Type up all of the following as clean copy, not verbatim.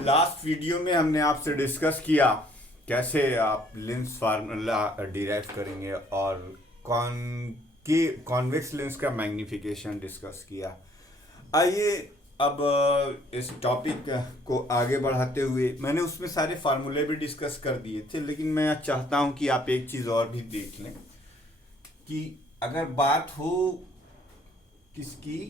Last video में हमने आपसे डिस्कस किया कैसे आप लेंस फार्मूला डिराइव करेंगे और कौन की कॉन्वेक्स लेंस का मैग्निफिकेशन डिस्कस किया। आइए अब इस टॉपिक को आगे बढ़ाते हुए मैंने उसमें सारे फार्मूले भी डिस्कस कर दिए थे, लेकिन मैं चाहता हूं कि आप एक चीज़ और भी देख लें कि अगर बात हो किसकी,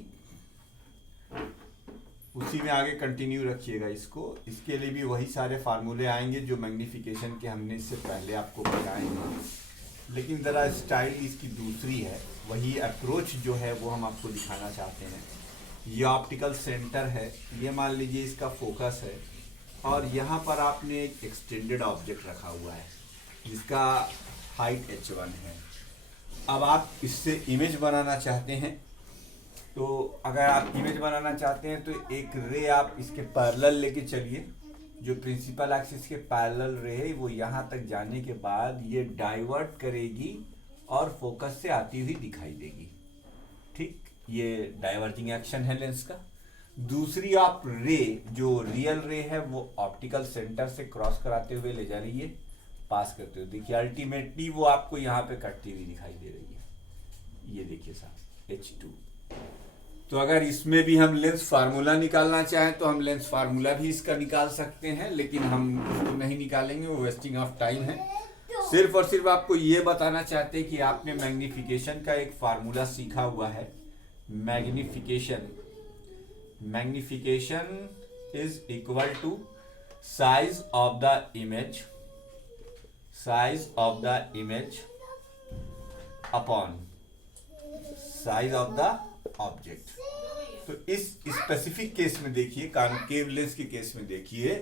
उसी में आगे कंटिन्यू रखिएगा इसको। इसके लिए भी वही सारे फार्मूले आएंगे जो मैग्नीफिकेशन के हमने इससे पहले आपको बताए हैं, लेकिन ज़रा स्टाइल इसकी दूसरी है। वही अप्रोच जो है वो हम आपको दिखाना चाहते हैं। ये ऑप्टिकल सेंटर है, ये मान लीजिए इसका फोकस है, और यहाँ पर आपने एक एक्सटेंडेड ऑब्जेक्ट रखा हुआ है जिसका हाइट h1 है। अब आप इससे इमेज बनाना चाहते हैं, तो अगर आप इमेज बनाना चाहते हैं तो एक रे आप इसके पैरेलल लेके चलिए। जो प्रिंसिपल एक्सिस के पैरेलल रे है वो यहाँ तक जाने के बाद ये डाइवर्ट करेगी और फोकस से आती हुई दिखाई देगी। ठीक, ये डाइवर्जिंग एक्शन है लेंस का। दूसरी आप रे, जो रियल रे है, वो ऑप्टिकल सेंटर से क्रॉस कराते हुए ले जा रही है, पास करते हुए। देखिए अल्टीमेटली वो आपको यहाँ पे कटती हुई दिखाई दे रही है। ये देखिए साहब H2। तो अगर इसमें भी हम लेंस फार्मूला निकालना चाहें तो हम लेंस फार्मूला भी इसका निकाल सकते हैं, लेकिन हम उसको नहीं निकालेंगे, वो वेस्टिंग ऑफ टाइम है। सिर्फ और सिर्फ आपको ये बताना चाहते हैं कि आपने मैग्नीफिकेशन का एक फार्मूला सीखा हुआ है। Magnification is equal to size of the image upon size of the object. तो इस स्पेसिफिक केस में देखिए, कॉनकेव लेंस के केस में देखिए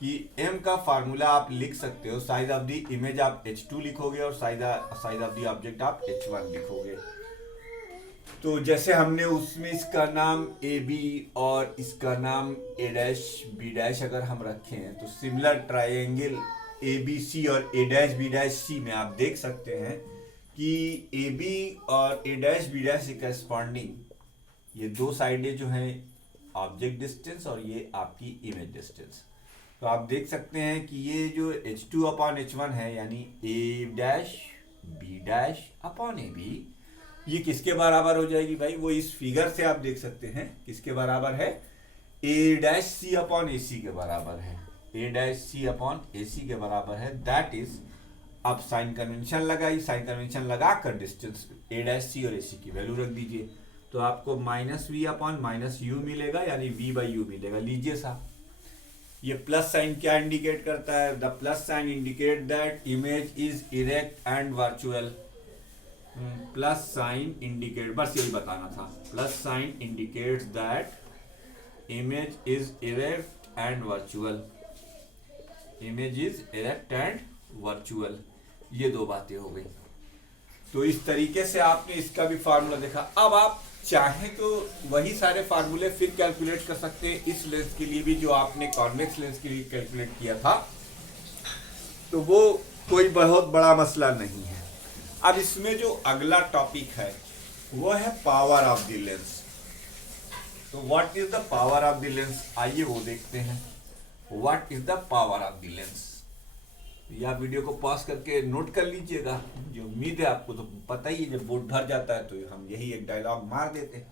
कि m का फार्मूला आप लिख सकते हो। साइज ऑफ द इमेज आप H2 लिखोगे और साइज ऑफ द ऑब्जेक्ट आप H1 लिखोगे। तो जैसे हमने उसमें इसका नाम AB और इसका नाम A', B' अगर हम रखें तो सिमिलर ट्राइंगल ABC और A', में आप देख सकते हैं कि AB और A', से करस्पॉन्डिंग ये दो साइडें जो हैं ऑब्जेक्ट डिस्टेंस और ये आपकी इमेज डिस्टेंस। तो आप देख सकते हैं कि ये जो H2 अपॉन H1 है, यानी A', B' अपॉन AB, ये किसके बराबर हो जाएगी भाई? वो इस फिगर से आप देख सकते हैं किसके बराबर है? A' अपॉन AC के बराबर है। A' अपॉन AC के बराबर है। दैट इज, अब साइन कन्वेंशन लगाई, साइन कन्वेंशन लगाकर डिस्टेंस A' और AC की वैल्यू रख दीजिए, तो आपको -V अपॉन -U मिलेगा, यानी V/U मिलेगा। लीजिए साहब, ये प्लस साइन क्या इंडिकेट करता है? The plus sign indicate that image is erect and virtual. Plus sign indicate, बस यही बताना था। Plus sign indicates that image is erect and virtual. Image is erect and virtual, ये दो बातें हो गई। तो इस तरीके से आपने इसका भी फार्मूला देखा। अब आप चाहें तो वही सारे फार्मूले फिर कैलकुलेट कर सकते हैं इस लेंस के लिए भी, जो आपने कॉन्वेक्स लेंस के लिए कैलकुलेट किया था। तो वो कोई बहुत बड़ा मसला नहीं है। अब इसमें जो अगला टॉपिक है वो है पावर ऑफ द लेंस। तो what is the power of the lens, आइए वो देखते हैं। What is the power of the lens? या वीडियो को पॉज करके नोट कर लीजिएगा। जो उम्मीद है आपको तो पता ही है, जब बोर्ड भर जाता है तो हम यही एक डायलॉग मार देते हैं।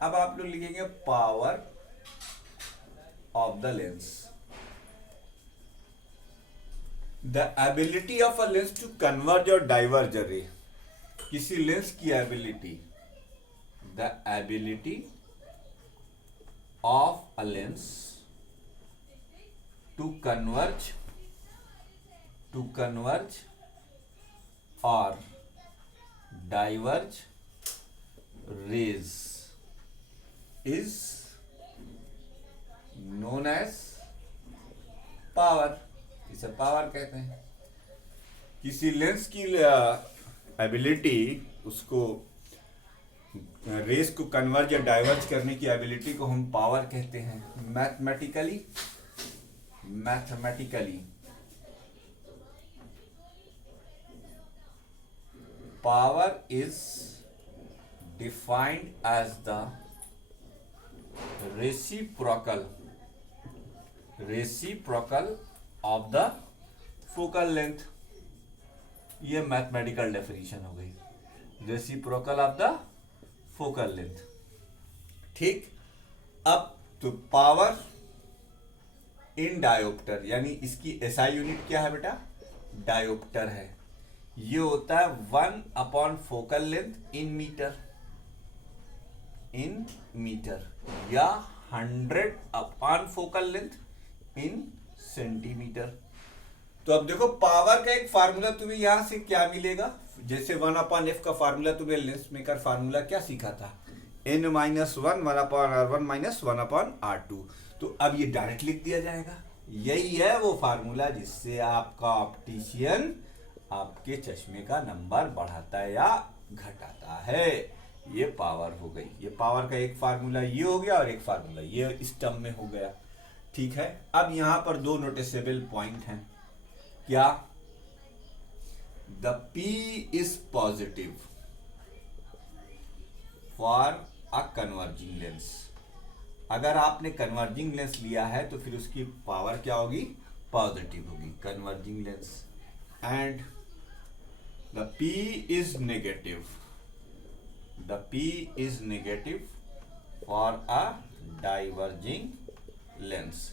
अब आप लोग लिखेंगे power of the lens, the ability of a lens to converge और डाइवर्ज अ रे। किसी लेंस की ability, the ability of a lens to converge or diverge rays is known as power। इसे पावर कहते हैं। किसी lens की ability, उसको race को कन्वर्ज या डाइवर्ज करने की एबिलिटी को हम पावर कहते हैं। Mathematically power is defined as the reciprocal reciprocal of the focal length. ये मैथमेटिकल डेफिनेशन हो गई, reciprocal of the focal length. ठीक, अब तो पावर इन डायोप्टर, यानी इसकी एसआई यूनिट क्या है बेटा, डायोप्टर है। ये होता है 1 फोकल लेंथ इन मीटर, या 100 फोकल लेंथ इन सेंटीमीटर। तो अब देखो पावर का एक फार्मूला तुम्हें यहां से क्या मिलेगा, जैसे 1/f का फार्मूला तुम्हें लेंस मेकर फार्मूला क्या सीखा था, n-1 1/r1 1/r2। तो अब ये डायरेक्ट लिख दिया जाएगा। यही है वो फार्मूला जिससे आपका ऑप्टिशियन आपके चश्मे का नंबर बढ़ाता है या घटाता है। ये पावर हो गई, ये पावर का एक फार्मूला ये हो गया और एक फार्मूला ये इस टर्म में हो गया। ठीक है, अब यहां पर दो नोटिसेबल पॉइंट हैं। क्या, the P is positive for a converging lens. अगर आपने कन्वर्जिंग लेंस लिया है तो फिर उसकी पावर क्या होगी, पॉजिटिव होगी, converging lens. And the P is negative, the P is negative for a diverging lens.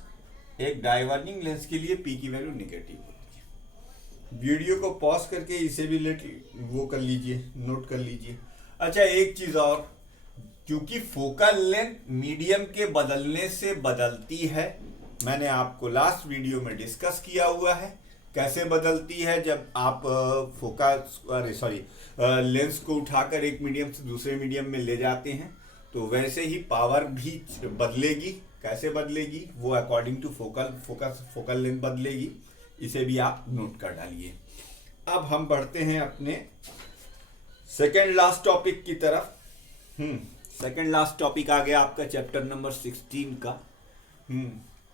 एक डाइवर्जिंग लेंस के लिए P की वैल्यू नेगेटिव होती है। वीडियो को पॉज करके इसे भी वो कर लीजिए, नोट कर लीजिए। अच्छा, एक चीज और, क्योंकि फोकल लेंथ मीडियम के बदलने से बदलती है, मैंने आपको लास्ट वीडियो में डिस्कस किया हुआ है कैसे बदलती है। जब आप लेंस को उठाकर एक मीडियम से दूसरे मीडियम में ले जाते हैं तो वैसे ही पावर भी बदलेगी। कैसे बदलेगी वो अकॉर्डिंग टू फोकल लेंथ बदलेगी। इसे भी आप नोट कर डालिए। अब हम बढ़ते हैं अपने सेकेंड लास्ट टॉपिक की तरफ। सेकेंड लास्ट टॉपिक आ गया आपका चैप्टर नंबर 16 का,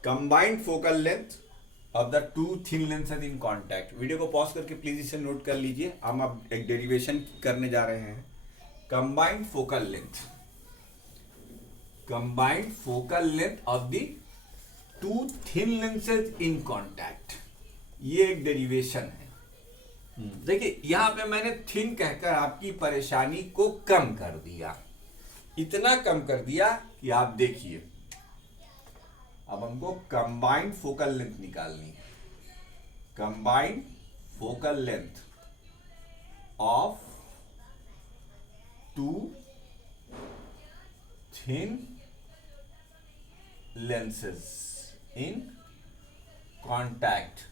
combined focal length of the two thin lenses in contact. Video को पॉज करके प्लीज इसे नोट कर लीजिए। हम अब एक डेरिवेशन करने जा रहे हैं। Combined focal length, combined focal length of the two thin lenses in contact, ये एक डेरिवेशन है। देखिए यहां पे मैंने थिन कहकर आपकी परेशानी को कम कर दिया, इतना कम कर दिया कि आप देखिए अब हमको कंबाइंड फोकल लेंथ निकालनी है। Combined focal length of two thin lenses in contact.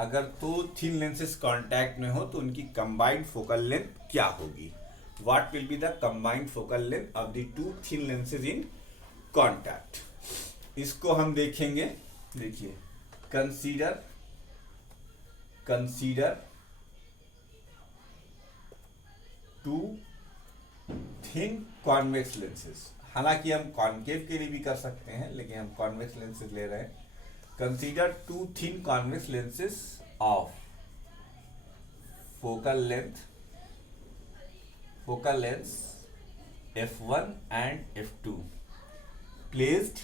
अगर दो थिन लेंसेज कांटेक्ट में हो तो उनकी कंबाइंड फोकल लेंथ क्या होगी। What will be the combined focal length of the two thin lenses in contact? इसको हम देखेंगे। देखिए, consider two thin convex lenses। हालांकि हम कॉन्केव के लिए भी कर सकते हैं लेकिन हम कॉन्वेक्स लेंसेज ले रहे हैं। Consider two thin convex lenses of focal length f1 and f2 placed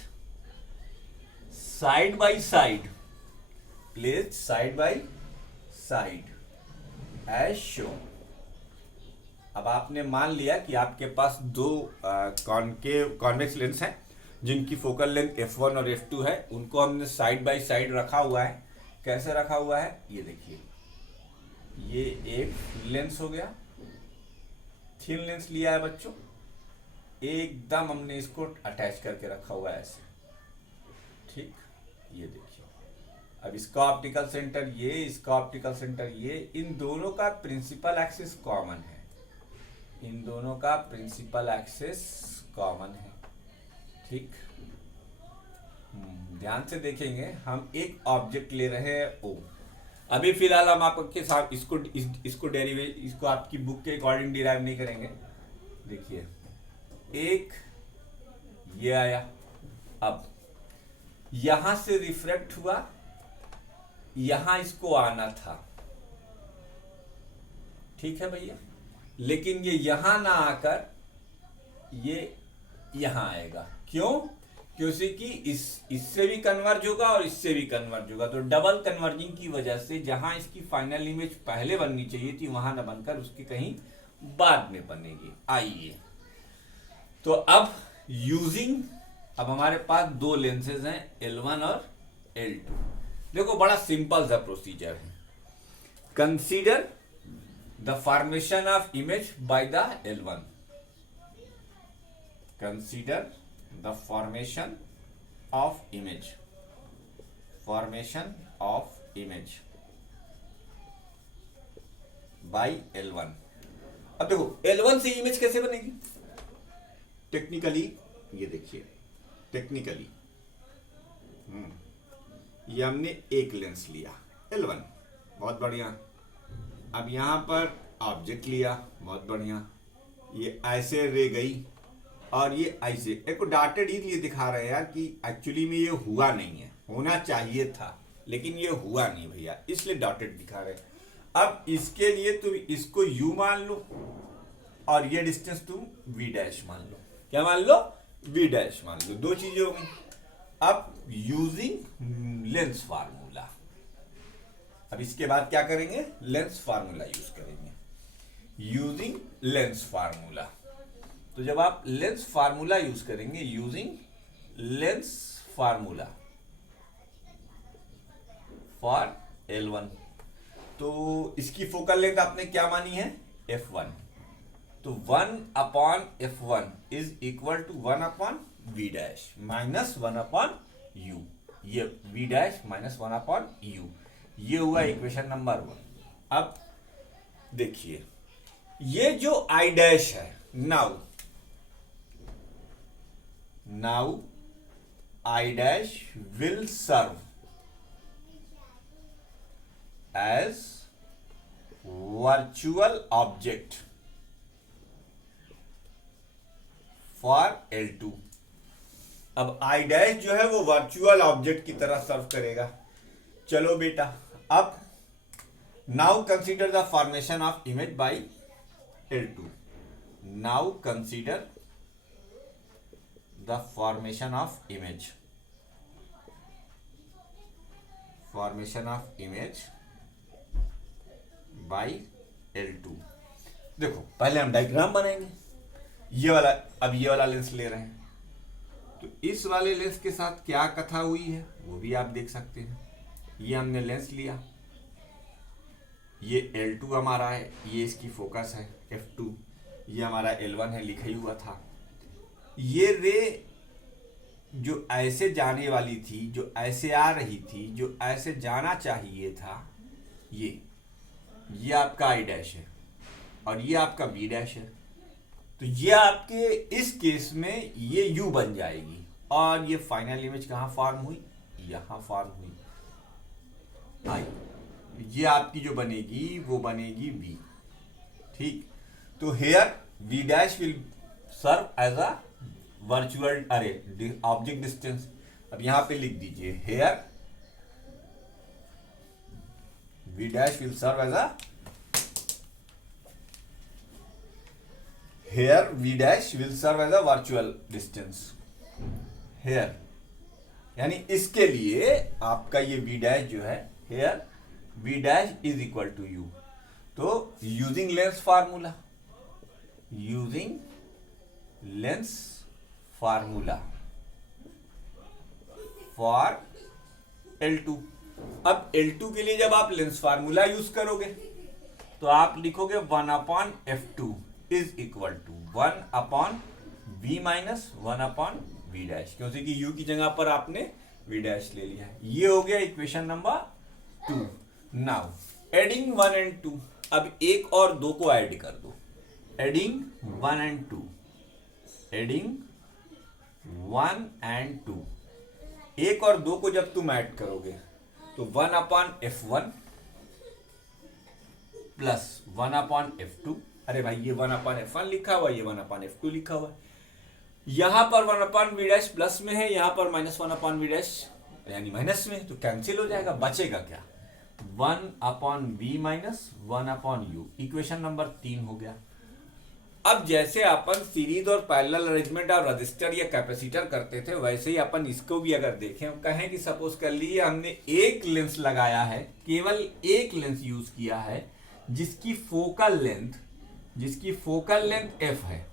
side by side as shown। अब आपने मान लिया कि आपके पास दो कॉन्वेक्स लेंस हैं जिनकी फोकल लेंथ f1 और f2 है, उनको हमने साइड बाय साइड रखा हुआ है। कैसे रखा हुआ है ये देखिए, ये एक लेंस हो गया, थिन लेंस लिया है बच्चों, एकदम हमने इसको अटैच करके रखा हुआ है ऐसे। ठीक, ये देखिए। अब इसका ऑप्टिकल सेंटर ये, इसका ऑप्टिकल सेंटर ये, इन दोनों का प्रिंसिपल एक्सिस कॉमन है, इन दोनों का प्रिंसिपल एक्सिस कॉमन है। ठीक, ध्यान से देखेंगे, हम एक ऑब्जेक्ट ले रहे हैं O। अभी फिलहाल हम आपके साथ इसको आपकी बुक के अकॉर्डिंग डिराइव नहीं करेंगे। देखिए, एक ये आया, अब यहां से रिफ्रैक्ट हुआ, यहां इसको आना था। ठीक है भैया, लेकिन ये यहां ना आकर ये यहां आएगा। क्यों? क्योंकि इससे भी कन्वर्ज होगा और इससे भी कन्वर्ज होगा, तो डबल कन्वर्जिंग की वजह से जहां इसकी फाइनल इमेज पहले बननी चाहिए थी वहां न बनकर उसके कहीं बाद में बनेगी। आइए तो अब यूजिंग, अब हमारे पास दो लेंसेज हैं L1 और L2। देखो बड़ा सिंपल सा प्रोसीजर है। Consider the formation of image by the L1। Consider the formation of image, formation of image by L1। अब देखो L1 से इमेज कैसे बनेगी टेक्निकली, ये देखिए टेक्निकली ये हमने एक लेंस लिया L1, बहुत बढ़िया। अब यहां पर ऑब्जेक्ट लिया, बहुत बढ़िया। ये ऐसे रे गई और ये ऐसे, एक डॉटेड इसलिए दिखा रहे हैं यार कि एक्चुअली में ये हुआ नहीं है, होना चाहिए था लेकिन ये हुआ नहीं भैया, इसलिए डॉटेड दिखा रहे हैं। अब इसके लिए तुम इसको U मान लो और ये डिस्टेंस तुम V डैश मान लो। क्या मान लो? V डैश मान लो। दो चीजें हो गई। अब यूजिंग लेंस फार्मूला, अब इसके बाद क्या करेंगे? लेंस फार्मूला यूज करेंगे। यूजिंग लेंस फार्मूला, तो जब आप लेंस फार्मूला यूज करेंगे, using lens formula for L1, तो इसकी फोकल लेंथ आपने क्या मानी है? F1। तो 1/F1 is equal to 1/V dash minus 1/U। ये V डैश माइनस 1/U, ये हुआ इक्वेशन नंबर 1। अब देखिए ये जो I डैश है, now I dash will serve as virtual object for L2। अब I डैश जो है वो वर्चुअल ऑब्जेक्ट की तरह सर्व करेगा। चलो बेटा, अब now consider the formation of image by L2। Now consider the formation of image, formation of image by L2। देखो पहले हम डायग्राम बनाएंगे। ये वाला, अब ये वाला लेंस ले रहे हैं, तो इस वाले लेंस के साथ क्या कथा हुई है वो भी आप देख सकते हैं। ये हमने लेंस लिया, ये L2 हमारा है, ये इसकी फोकस है F2, ये हमारा L1 है, लिखा ही हुआ था। ये रे जो ऐसे जाने वाली थी, जो ऐसे आ रही थी, जो ऐसे जाना चाहिए था, ये आपका I डैश है और ये आपका V डैश है। तो ये आपके इस केस में ये U बन जाएगी और ये फाइनल इमेज कहां फॉर्म हुई? यहां फॉर्म हुई I। ये आपकी जो बनेगी वो बनेगी V। ठीक, तो here V dash will serve as a virtual object distance. अब यहां पे लिख दीजिए here V dash will serve as a, here V dash will serve as a virtual distance here, यानी इसके लिए आपका ये V dash जो है here V dash is equal to U। तो using lens formula, using lens formula for L2। अब L2 के लिए जब आप लेंस फार्मूला यूज करोगे तो आप लिखोगे 1/F2 is equal to 1/V minus 1/V dash, क्योंकि U की जगह पर आपने V डैश ले लिया है। ये हो गया equation number 2। Now adding 1 and 2, अब 1 और 2 को ऐड कर दो। एडिंग 1 and 2, एडिंग 1 and 2, 1 और 2 को जब तुम ऐड करोगे तो 1/F1 प्लस 1/F2। अरे भाई ये 1/F1 लिखा हुआ है, ये 1/F2 लिखा हुआ है। यहां पर 1/V डैश प्लस में है, यहां पर माइनस 1/V डैश यानी माइनस में, तो कैंसिल हो जाएगा। बचेगा क्या? 1/V minus 1/U। Equation number 3 हो गया। अब जैसे अपन सीरीज और पैरेलल अरेंजमेंट और रजिस्टर या कैपेसिटर करते थे, वैसे ही अपन इसको भी अगर देखें, कहें कि सपोज कर लिए हमने एक लेंस लगाया है, केवल एक लेंस यूज किया है जिसकी फोकल लेंथ f है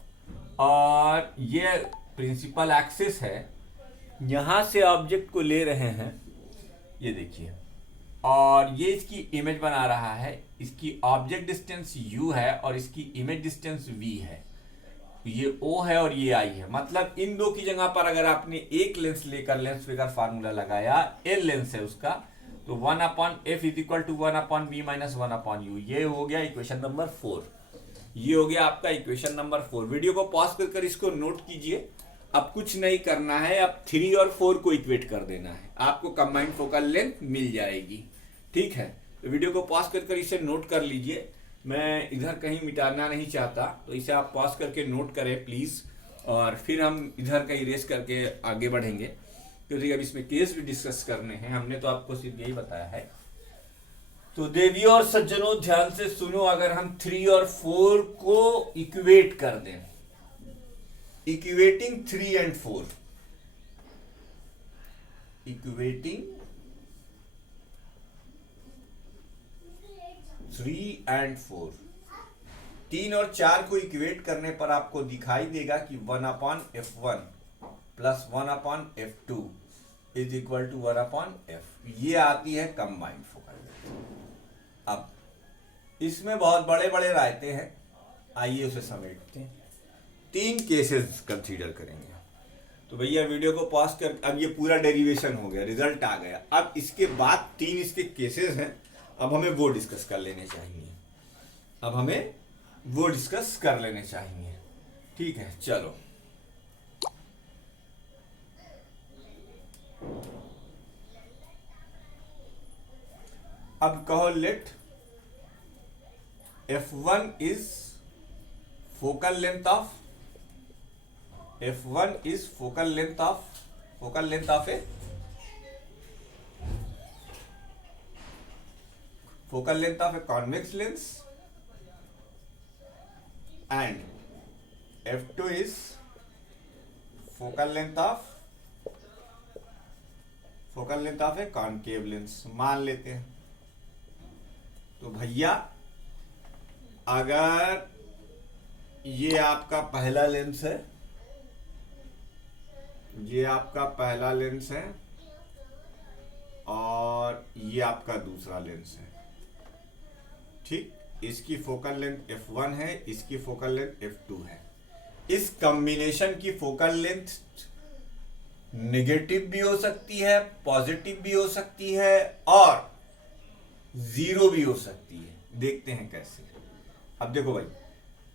और ये प्रिंसिपल एक्सिस है, यहां से ऑब्जेक्ट को ले रहे हैं, ये देखिए, और ये इसकी इमेज बना रहा है, इसकी ऑब्जेक्ट डिस्टेंस u है और इसकी इमेज डिस्टेंस v है, ये o है और ये i है। मतलब इन दो की जगह पर अगर आपने एक लेंस लेकर लेंस फिगर फार्मूला लगाया, l लेंस है उसका, तो 1/f is equal to 1/v minus 1/u, ये हो गया इक्वेशन नंबर 4। ये हो गया आपका इक्वेशन नंबर 4। वीडियो को पॉज कर इसको नोट कीजिए। अब कुछ नहीं करना है, अब 3 और 4 को इक्वेट कर देना है, आपको कंबाइंड फोकल लेंथ मिल जाएगी। ठीक है, तो वीडियो को पॉज कर इसे नोट कर लीजिए। मैं इधर कहीं मिटाना नहीं चाहता, तो इसे आप पॉज करके नोट करें प्लीज, और फिर हम इधर का इरेज करके आगे बढ़ेंगे, क्योंकि अब इसमें केस भी डिस्कस करने हैं। हमने तो आपको सिर्फ यही बताया है। तो देवियों और सज्जनों ध्यान से सुनो, अगर हम 3 और 4 को इक्वेट कर दें, इक्वेटिंग 3 and 4, इक्वेटिंग 3 and 4, 3 और 4 को इक्वेट करने पर आपको दिखाई देगा कि 1/f1 plus 1/f2 is equal to 1/f। ये आती है कंबाइंड फोकल लेंथ। अब इसमें बहुत बड़े बड़े रायते हैं, आइए उसे समेटते हैं। 3 केसेस कंसीडर करेंगे। तो भैया वीडियो को पॉज कर, अब ये पूरा डेरिवेशन हो गया, रिजल्ट आ गया। अब इसके बाद 3 इसके केसेस हैं, अब हमें वो डिस्कस कर लेने चाहिए। ठीक है, चलो। अब कहो late f1 is focal length of a convex lens, and f2 is focal length of a concave lens मान लेते हैं। तो भैया अगर ये आपका पहला लेंस है, और ये आपका दूसरा लेंस है, ठीक, इसकी फोकल लेंथ f1 है, इसकी फोकल लेंथ f2 है। इस कॉम्बिनेशन की फोकल लेंथ नेगेटिव भी हो सकती है, पॉजिटिव भी हो सकती है और 0 भी हो सकती है। देखते हैं कैसे। अब देखो भाई,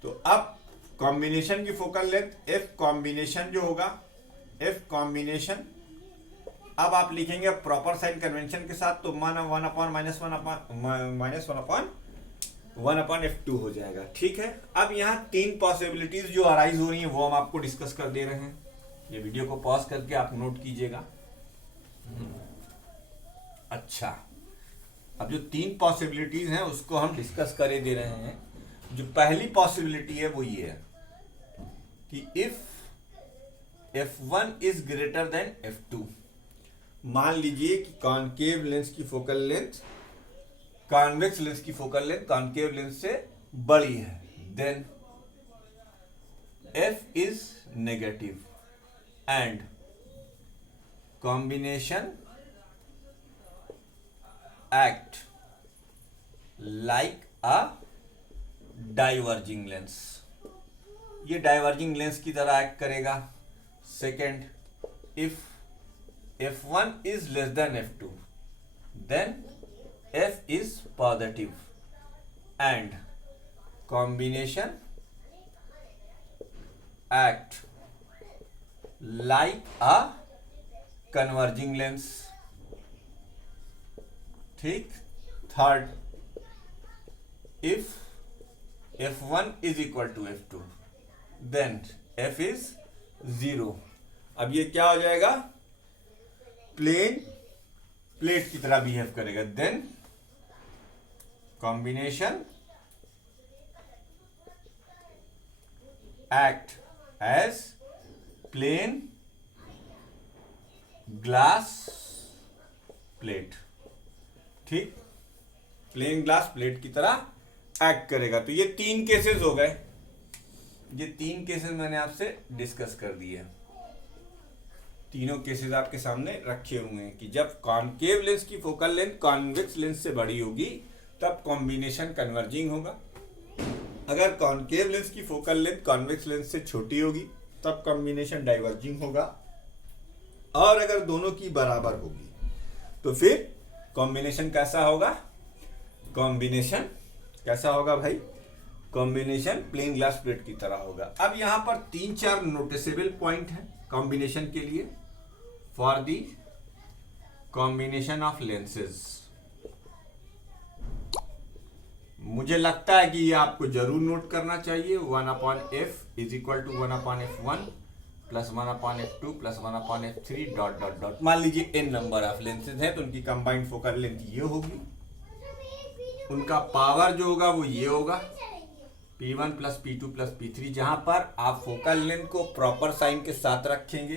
तो अब कॉम्बिनेशन की फोकल लेंथ f कॉम्बिनेशन जो होगा, f कॉम्बिनेशन, अब आप लिखेंगे प्रॉपर साइन कन्वेंशन के साथ, तो 1/-1/f2 हो जाएगा। ठीक है, अब यहाँ 3 पॉसिबिलिटीज जो अराइज हो रही हैं वो हम आपको डिस्कस कर दे रहे हैं। ये वीडियो को पॉज करके आप नोट कीजिएगा। अच्छा, अब जो 3 पॉसिबिलिटीज हैं उसको हम डिस्कस करे दे रहे हैं। जो पहली पॉसिबिलिटी है वो ये है कि if f1 is greater than f2, मान लीजिए कि कॉनकेव लेंस की फोकल लेंथ कॉन्वेक्स लेंस की फोकल लेंथ कॉनकेव लेंस से बड़ी है, then f is negative and combination act like a diverging lens, ये डाइवर्जिंग लेंस की तरह एक्ट करेगा। Second, if f1 is less than f2 then f is positive and combination act like a converging lens। ठीक, third, if f1 is equal to f2 then f is 0। अब ये क्या हो जाएगा, plate की तरह बिहेव करेगा। Then combination act as plane glass plate, ठीक, प्लेन ग्लास प्लेट की तरह एक्ट करेगा। तो ये 3 केसेस हो गए, ये 3 केसेस मैंने आपसे डिस्कस कर दिए। तीनों केसेस आपके सामने रखे हुए हैं कि जब कॉनकेव लेंस की फोकल लेंथ कॉन्वेक्स लेंस से बड़ी होगी तब कॉम्बिनेशन कन्वर्जिंग होगा, अगर कॉनकेव लेंस की फोकल लेंथ कॉन्वेक्स लेंस से छोटी होगी तब कॉम्बिनेशन डाइवर्जिंग होगा, और अगर दोनों की बराबर होगी तो फिर कॉम्बिनेशन कैसा होगा, कॉम्बिनेशन कैसा होगा भाई, कॉम्बिनेशन प्लेन ग्लास प्लेट की तरह होगा। अब यहां पर 3-4 नोटिसेबल पॉइंट है कॉम्बिनेशन के लिए, for the combination of lenses. मुझे लगता है कि ये आपको जरूर नोट करना चाहिए। 1/f is equal to 1/f1 plus 1/f2 plus 1/f3 dot dot dot. मान लीजिए n नंबर ऑफ लेंसेज है तो उनकी कंबाइंड फोकल लेंथ ये होगी, उनका पावर जो होगा वो ये होगा P1 plus P2 plus P3, जहां पर आप फोकल लेंथ को प्रॉपर साइन के साथ रखेंगे।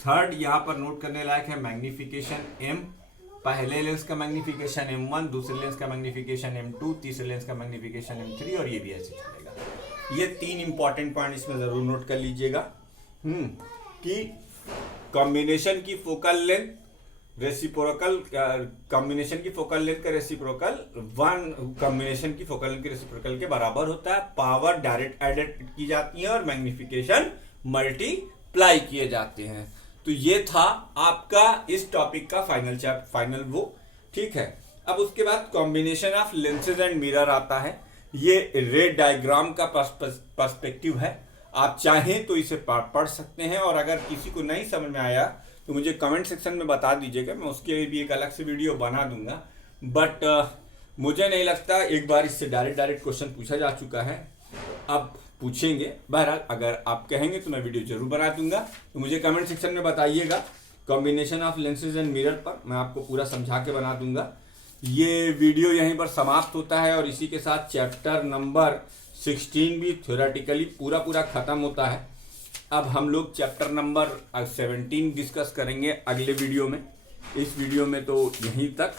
थर्ड यहां पर नोट करने लायक है मैग्निफिकेशन M, पहले लेंस का मैग्निफिकेशन M1, दूसरे लेंस का मैग्निफिकेशन M2, तीसरे लेंस का मैग्निफिकेशन M3, और ये भी ऐसे चलेगा। ये 3 इंपॉर्टेंट पॉइंट इसमें जरूर नोट कर लीजिएगा कि कॉम्बिनेशन की फोकल लेंथ रेसिप्रोकल, कॉम्बिनेशन की फोकल लेंथ का रेसिप्रोकल 1 कॉम्बिनेशन की फोकल लेंथ के रेसिप्रोकल के बराबर होता है, पावर डायरेक्ट एडेड की जाती है और मैग्निफिकेशन मल्टीप्लाई किए जाते हैं। तो ये था आपका इस टॉपिक का फाइनल वो, ठीक है। अब उसके बाद combination of lenses and mirror आता है। ये रे डायग्राम का पर्सपेक्टिव है, आप चाहें तो इसे पढ़ सकते हैं, और अगर किसी को नहीं समझ में आया तो मुझे कमेंट सेक्शन में बता दीजिएगा, मैं उसके लिए भी एक अलग से वीडियो बना दूंगा। बट मुझे नहीं लगता, एक बार इससे डायरेक्ट क्वेश्चन पूछा जा चुका है, अब पूछेंगे। बहरहाल अगर आप कहेंगे तो मैं वीडियो जरूर बना दूंगा, तो मुझे कमेंट सेक्शन में बताइएगा। Combination of lenses and mirror पर मैं आपको पूरा समझा के बना दूंगा। ये वीडियो यहीं पर समाप्त होता है, और इसी के साथ चैप्टर नंबर 16 भी थ्योरेटिकली पूरा खत्म होता है। अब हम लोग चैप्टर नंबर 17 डिस्कस करेंगे अगले वीडियो में। इस वीडियो में तो यहीं तक,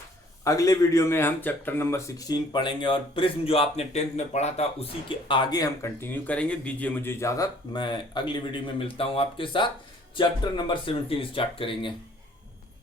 अगले वीडियो में हम चैप्टर नंबर 16 पढ़ेंगे, और प्रिज्म जो आपने 10th में पढ़ा था उसी के आगे हम कंटिन्यू करेंगे। दीजिए मुझे इजाजत, मैं अगली वीडियो में मिलता हूं आपके साथ, चैप्टर नंबर 17 स्टार्ट करेंगे।